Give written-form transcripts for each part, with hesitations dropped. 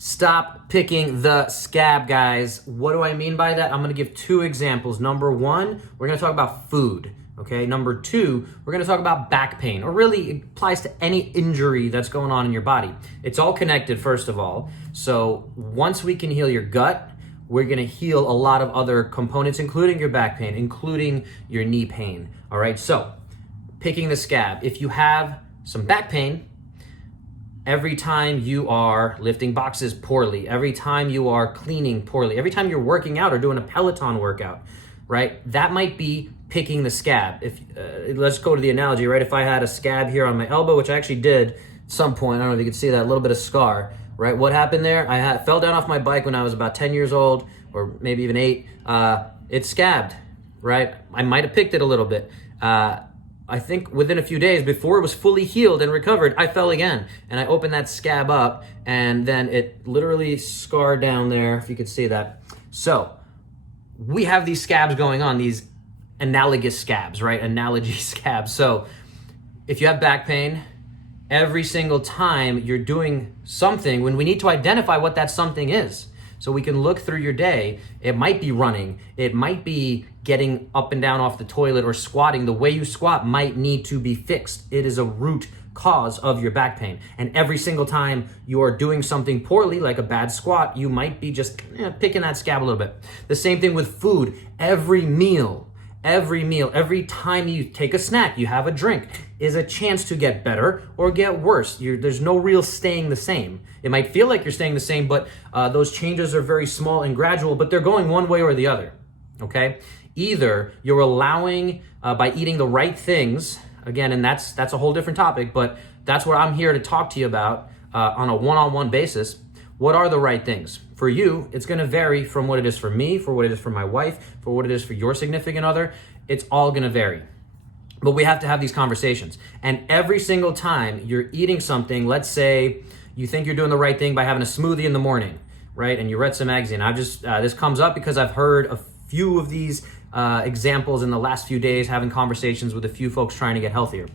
Stop picking the scab, guys. What do I mean by that? I'm gonna give two examples. Number one, we're gonna talk about food, okay? Number two, we're gonna talk about back pain, or really it applies to any injury that's going on in your body. It's all connected, first of all. So once we can heal your gut, we're gonna heal a lot of other components, including your back pain, including your knee pain, all right? So, picking the scab. If you have some back pain, every time you are lifting boxes poorly, every time you are cleaning poorly, every time you're working out or doing a Peloton workout, right? That might be picking the scab. If let's go to the analogy, right? If I had a scab here on my elbow, which I actually did at some point, I don't know if you can see that, a little bit of scar, right? What happened there? I fell down off my bike when I was about 10 years old, or maybe even 8. It scabbed, right? I might have picked it a little bit. I think within a few days, before it was fully healed and recovered, I fell again. And I opened that scab up, and then it literally scarred down there, if you could see that. So, we have these scabs going on, these analogous scabs, right? Analogy scabs. So, if you have back pain, every single time you're doing something, when we need to identify what that something is, so we can look through your day, it might be running, it might be getting up and down off the toilet or squatting. The way you squat might need to be fixed. It is a root cause of your back pain. And every single time you're doing something poorly, like a bad squat, you might be just picking that scab a little bit. The same thing with food. Every meal, every time you take a snack, you have a drink, is a chance to get better or get worse. There's no real staying the same. It might feel like you're staying the same, but those changes are very small and gradual, but they're going one way or the other, okay? Either you're allowing, by eating the right things, again, and that's a whole different topic, but that's what I'm here to talk to you about on a one-on-one basis. What are the right things? For you, it's gonna vary from what it is for me, for what it is for my wife, for what it is for your significant other. It's all gonna vary. But we have to have these conversations. And every single time you're eating something, let's say you think you're doing the right thing by having a smoothie in the morning, right? And you read some magazine. This comes up because I've heard a few of these examples in the last few days, having conversations with a few folks trying to get healthier.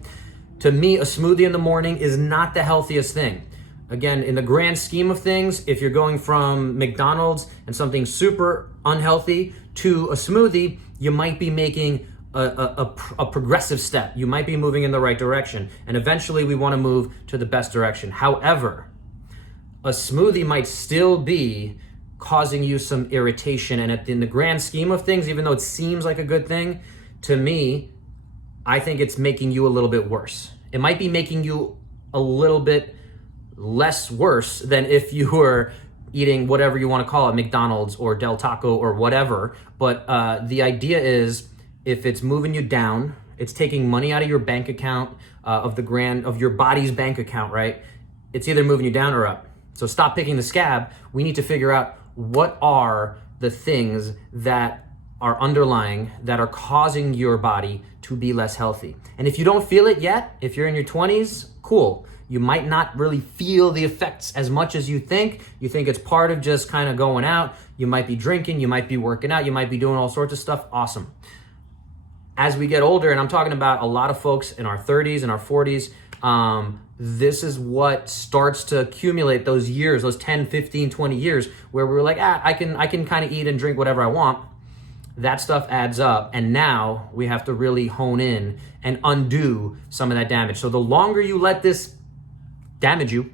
To me, a smoothie in the morning is not the healthiest thing. Again, in the grand scheme of things, if you're going from McDonald's and something super unhealthy to a smoothie, you might be making a progressive step. You might be moving in the right direction. And eventually we want to move to the best direction. However, a smoothie might still be causing you some irritation. And in the grand scheme of things, even though it seems like a good thing, to me, I think it's making you a little bit worse. It might be making you a little bit less worse than if you were eating whatever you want to call it, McDonald's or Del Taco or whatever. But the idea is, if it's moving you down, it's taking money out of your bank account, of your body's bank account, right? It's either moving you down or up. So stop picking the scab. We need to figure out what are the things that are underlying, that are causing your body to be less healthy. And if you don't feel it yet, if you're in your 20s, cool. You might not really feel the effects as much as you think. You think it's part of just kind of going out. You might be drinking, you might be working out, you might be doing all sorts of stuff. Awesome. As we get older, and I'm talking about a lot of folks in our 30s and our 40s, this is what starts to accumulate those years, those 10, 15, 20 years, where we're like, I can kind of eat and drink whatever I want. That stuff adds up, and now we have to really hone in and undo some of that damage. So the longer you let this damage you,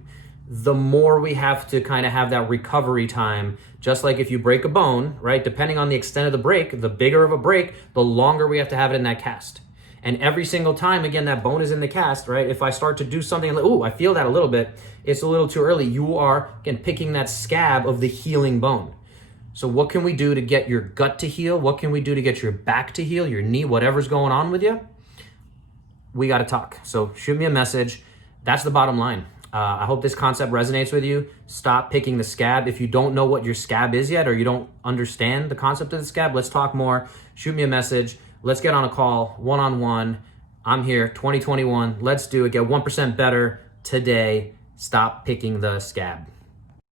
the more we have to kind of have that recovery time. Just like if you break a bone, right? Depending on the extent of the break, the bigger of a break, the longer we have to have it in that cast. And every single time, again, that bone is in the cast, right? If I start to do something like, I feel that a little bit, it's a little too early. You are, again, picking that scab of the healing bone. So what can we do to get your gut to heal? What can we do to get your back to heal, your knee, whatever's going on with you? We got to talk. So shoot me a message. That's the bottom line. I hope this concept resonates with you. Stop picking the scab. If you don't know what your scab is yet, or you don't understand the concept of the scab, let's talk more. Shoot me a message. Let's get on a call, one-on-one. I'm here, 2021. Let's do it. Get 1% better today. Stop picking the scab.